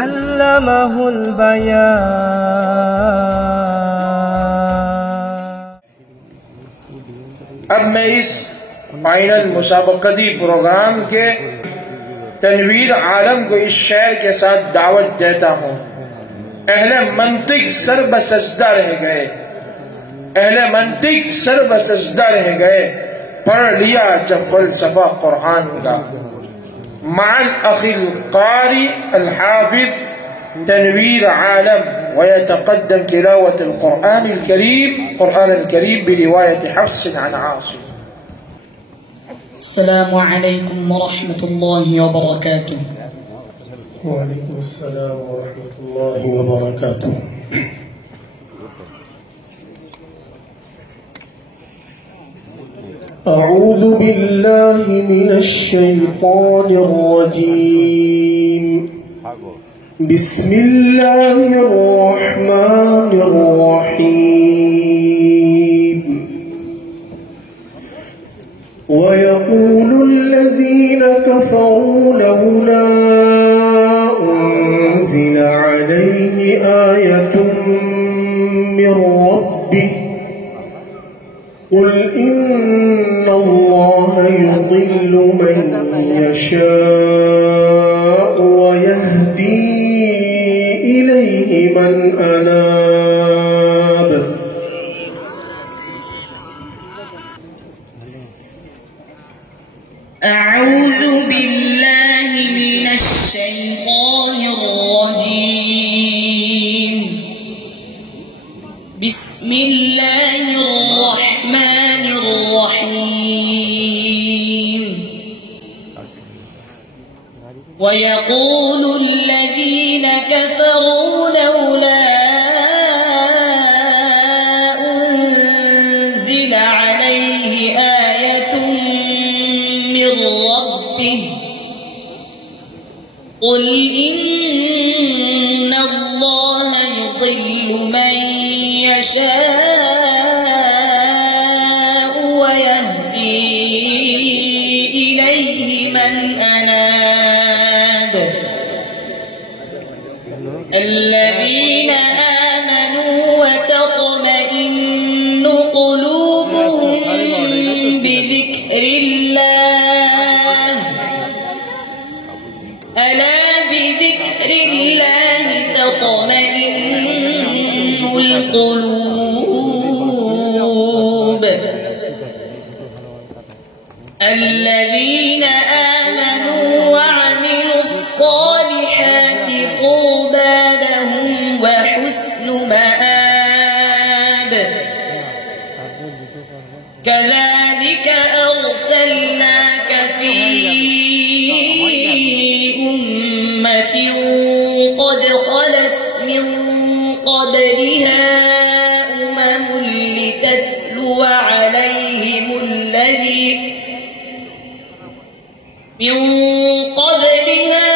আল্লামাহুল বায়ান। अब मैं इस फाइनल मुसाबकती प्रोग्राम के तनवीर आलम को इस शेर के साथ दावत देता हूँ। अहले मंतिक सर बसजदा रह गए, अहले मंतिक सर बसजदा रह गए, पढ़ लिया जब फलसफा कुरान का। माल अखिल कारी अल हाफिज तनवीर आलम वयतक़द्दम तिलावत अल कुरान अल करीम बिरिवायत हफ्स अन आसिम। अस्सलामु अलैकुम व रहमतुल्लाहि व बरकातुहू। वालेकुम अस्सलाम व रहमतुल्लाहि व बरकातुहू। أعوذ بالله من الشيطان الرجيم. بسم الله الرحمن الرحيم. ويقول الذين كفروا لولا أنزل عليه آية من ربه قل إن الله يضل من يشاء ويهدي إليه من أناب. أعوذ بالله من الشيطان الرجيم. بسم الله الرحمن الرحيم. ويقول الذين كفروا لولا أنزل عليه آية من ربه قل إن الله يضل من يشاء ويهدي إليه من أناب. الذين آمنوا وتطمئن قلوبهم بذكر الله ألا بذكر الله تطمئن القلوب. الذين آمنوا وعملوا الصالحات طوبى لهم وحسن مآب. كذلك أرسلناك في أمة قد خلت من قبلها لتتلو عليهم الذي من قبلها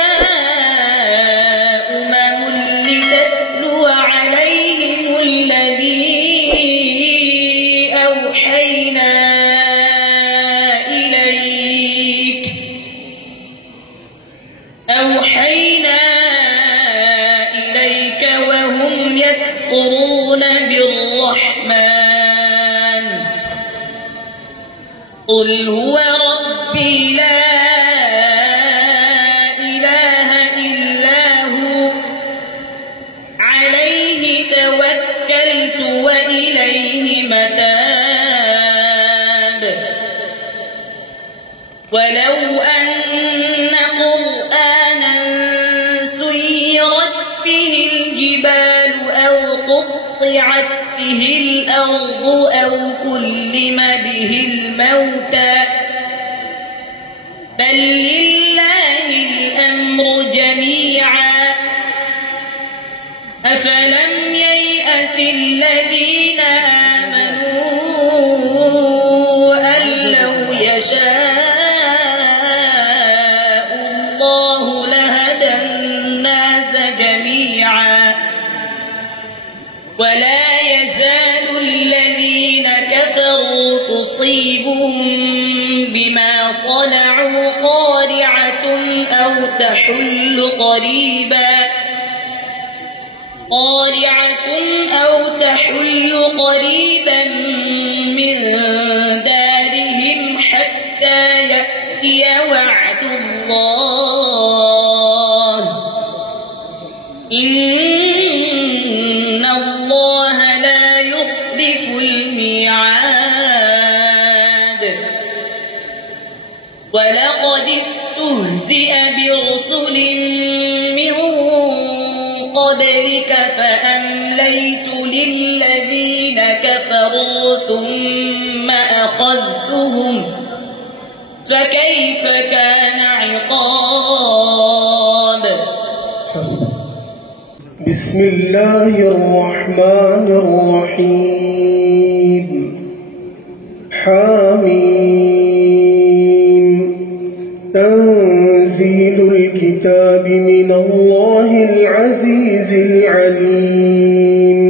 لتتلو عليهم الذي أوحينا إليك وهم يكفرون بالرحمن. قل هو ربي لا إله إلا هو عليه توكلت وإليه متاب. ولو أن قرآنا سيرت به الجبال أو قطعت به الأرض أو كلم به الموتى بل لله الأمر جميعا. أفلم ييأس الذين آمنوا أن لو يشاء الله لهدى الناس جميعا. ولا يزال الذين كفروا تصيبهم بما صنعوا قارعة تحل قريبا قارعة أو تحل قريبا من دارهم حتى يأتي وعد الله إن الله لا يخلف الميعاد ولقد استهزئ برسل من قبلك فأمليت للذين كفروا ثم أخذتهم فكيف كان عقاب. بسم الله الرحمن الرحيم. حميم. تنزيل الكتاب من الله العزيز العليم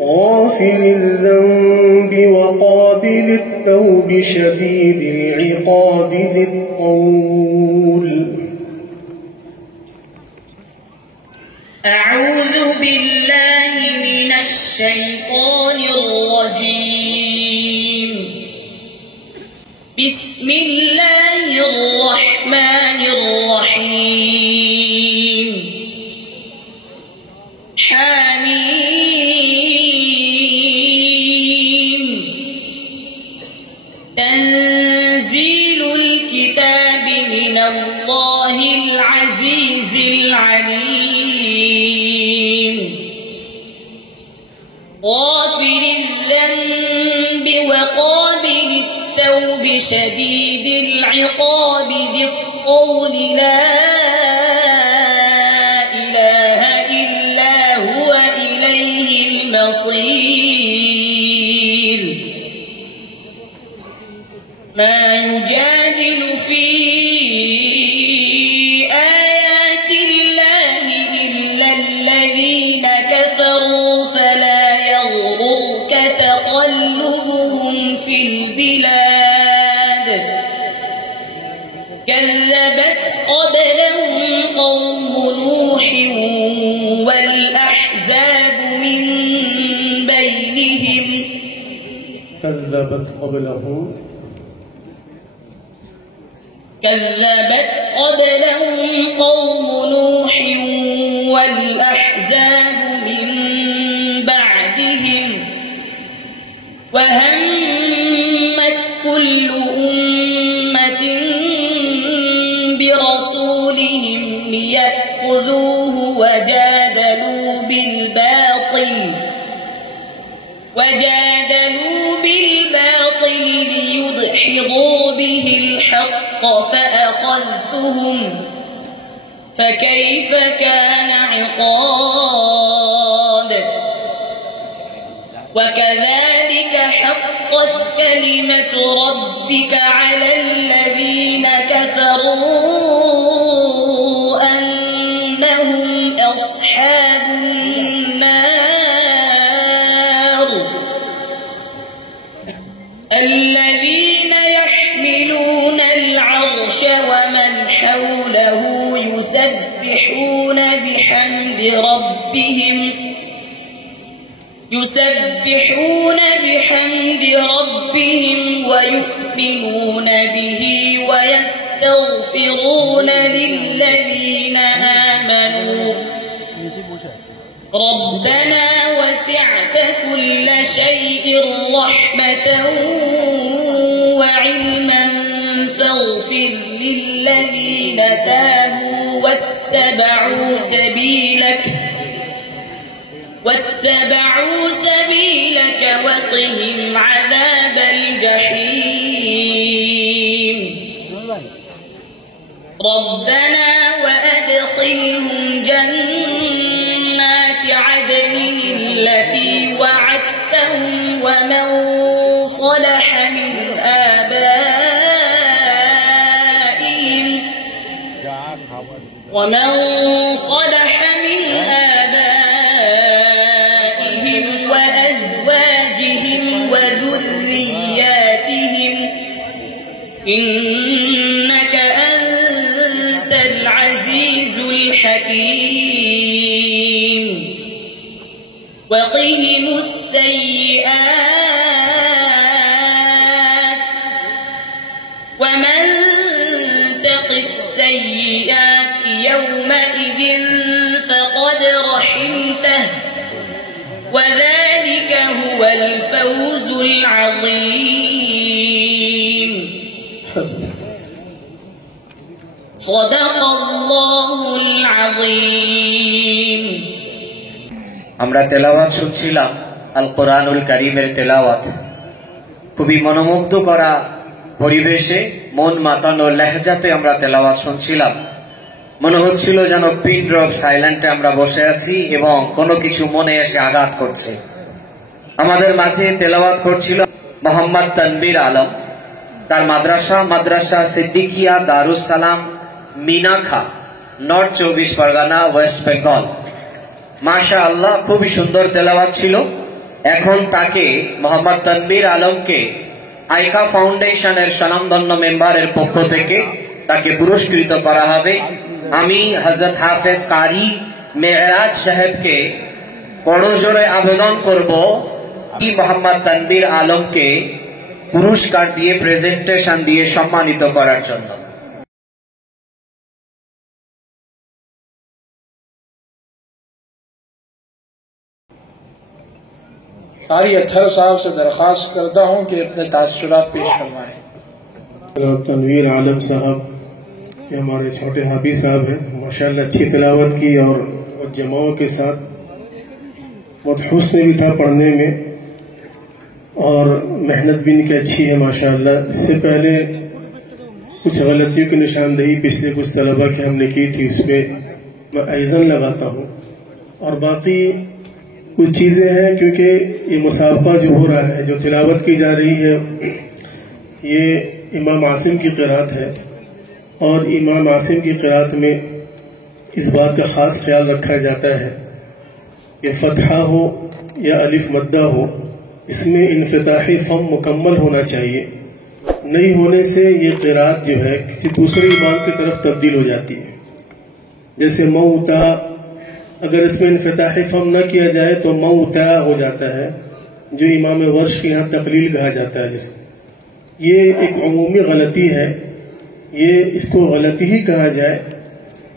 غافر الذنب وقابل التوب شديد العقاب ذي الطول. أعوذ بالله من الشيطان الرجيم. بسم الله الرحمن الرحيم. حميم. تنزيل الكتاب من الله العزيز العليم غافر الذنب وقابل التوب شديد العقاب ذي الطول لا إله إلا هو إليه المصير. ما يجادل في آيات الله إلا الذين كفروا فلا يغررك تقلبهم في البلاد. كذبت قبلهم قوم نوح والأحزاب من بينهم. كذبت قبلهم قوم نوح والأحزاب من بعدهم وهمت كل أمة برسولهم ليأخذوه وجادلوا بالباطل ليدحضوا به الحق فأخذتهم فكيف كان عقاب. وكذلك حقت كلمة ربك على الذين كفروا أنهم أصحاب النار. الذين يحملون العرش ومن حوله يسبحون بحمد ربهم ويؤمنون به ويستغفرون للذين آمنوا ربنا وسعت كل شيء رحمة وعلما فاغفر للذين تابوا واتبعوا سبيلك وقهم عذاب الجحيم. ربنا وأدخلهم جنات عدن التي وعدتهم ومن صلح من آبائهم وأزواجهم وذرياتهم إنك أنت العزيز وقهم السيئات ومن تق السيئات يومئذ فقد رحمته وذلك هو الفوز العظيم صدق الله العظيم আমরা তেলাওয়াত শুনছিলাম আল কোরআনুল কারীমের তেলাওয়াত খুবই মনোমুগ্ধ করা পরিবেশে মন মাতানো লেহজাতে আমরা তেলাওয়াত শুনছিলাম মনে হচ্ছিল যেন পিন ড্রপ সাইলেন্টে আমরা বসে আছি এবং কোনো কিছু মনে এসে আঘাত করছে আমাদের মাঝে তেলাওয়াত করছিল মোহাম্মদ তানবীর আলম তার মাদ্রাসা সিদ্দিকিয়া দারুস সালাম মিনাখা নর্থ 24 পরগনা ওয়েস্ট বেঙ্গল মাশাআল্লাহ খুবই সুন্দর তেলাওয়াত ছিল এখন তাকে মোহাম্মদ তানবীর আলমকে আইকা ফাউন্ডেশনের স্বনামধন্য মেম্বারের পক্ষ থেকে তাকে পুরস্কৃত করা হবে আমি হযরত হাফেজ কারি মেরাজ সাহেবকে করজোড়ে আবেদন করব কি মোহাম্মদ তানবীর আলমকে পুরস্কার দিয়ে প্রেজেন্টেশন দিয়ে সম্মানিত করার জন্য कारी अथर साहब से दरख्वास्त करता हूँ कि अपने तासुरात पेश फरमाएं। तनवीर आलम साहब ये हमारे छोटे हाबी साहब हैं माशाल्लाह अच्छी तिलावत की और जमाओं के साथ बहुत हुस्न भी था पढ़ने में और मेहनत भी इनकी अच्छी है माशाल्लाह। इससे पहले कुछ गलतियों की निशानदेही पिछले कुछ तलबा की हमने की थी उसमें मैं ऐज़न लगाता हूँ और बाकी कुछ चीज़ें हैं क्योंकि ये मुसाबका जो हो रहा है जो तिलावत की जा रही है ये इमाम आसिम की क़िरात है और इमाम आसिम की क़िरात में इस बात का ख़ास ख्याल रखा जाता है कि फ़तहा हो या अलिफ मद्दा हो इसमें इन्फ़िताही फ़म मुकम्मल होना चाहिए नहीं होने से ये क़िरात जो है किसी दूसरे इमाम की तरफ तब्दील हो जाती है जैसे मऊता अगर इसमें इन्फ़िताही फ़म न किया जाए तो मऊता हो जाता है जो इमाम वर्श के यहाँ तक़लील कहा जाता है जिसको ये एक अमूमी गलती है ये इसको गलती ही कहा जाए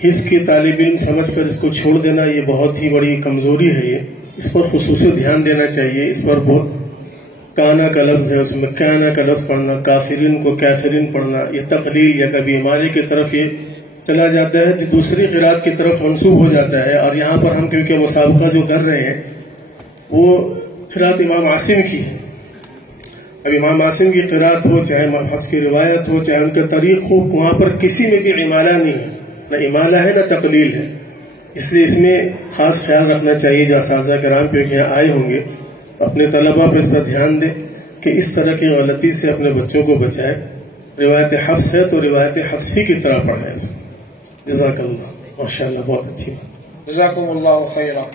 हिस्स के तालिब इल्म समझ कर इसको छोड़ देना ये बहुत ही बड़ी कमज़ोरी है ये इस पर खुसूसी ध्यान देना चाहिए। इस पर बहुत काना का लफ्ज़ है उसमें काना का लफ्ज़ पढ़ना काफिरिन को कैफिरिन पढ़ना ये तक़लील या कभी इमाले की तरफ ये चला जाता है जो दूसरी क़िरात की तरफ मंसूब हो जाता है और यहाँ पर हम क्योंकि मुसाबका जो कर रहे हैं वो क़िरात इमाम आसिम की है। अब इमाम आसिम की क़िरात हो चाहे हफ्स की रिवायत हो चाहे उनका तरीक़ हो वहाँ पर किसी में भी इमाला नहीं है न इमाला है न तक़लील है इसलिए इसमें ख़ास ख्याल रखना चाहिए जो असातिज़ा किराम क्योंकि यहाँ आए होंगे अपने तलबा पर इस पर ध्यान दें कि इस तरह की गलती से अपने बच्चों को बचाए। रिवायत हफ्स है तो रिवायत हफ्स ही की तरह पढ़ाए इसको। जज़ाकल्लाह माशाअल्लाह बहुत अच्छी बात। जज़ाकुमुल्लाहु खैरा।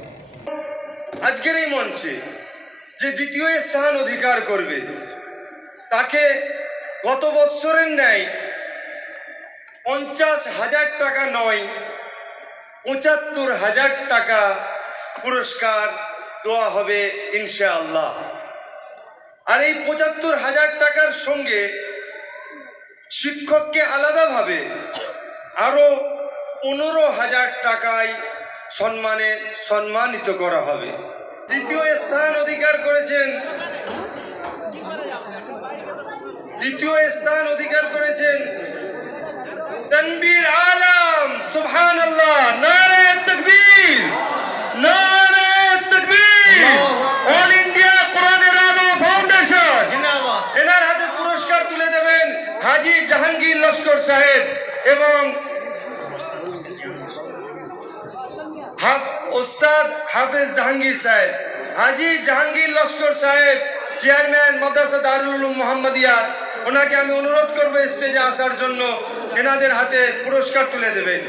আজকের এই মঞ্চে যে দ্বিতীয় স্থান অধিকার করবে তাকে গত বছরের ন্যায় 50,000 টাকা নয় 75,000 টাকা পুরস্কার দেওয়া হবে ইনশাআল্লাহ। আর এই 75,000 টাকার সঙ্গে শিক্ষককে আলাদাভাবে আরো 15,000 টাকায় সম্মানিত করা হবে। দ্বিতীয় স্থান অধিকার করেছেন তানবীর আলম সুবহানাল্লাহ নারে তাকবীর নারে তাকবীর অল ইন্ডিয়া কোরআনের আলো ফাউন্ডেশন জিন্দাবাদ। এনার হাতে পুরস্কার তুলে দেবেন হাজী জাহাঙ্গীর লস্কর সাহেব এবং उस्ताद हाफिज जहांगीर साहेब। हाजी जहांगीर लस्कर साहेब चेयरमैन मदरसा दारुल उलूम मोहम्मदिया ওনাকে আমি অনুরোধ করব স্টেজে আসার জন্য এনাদের হাতে পুরস্কার তুলে দেবেন।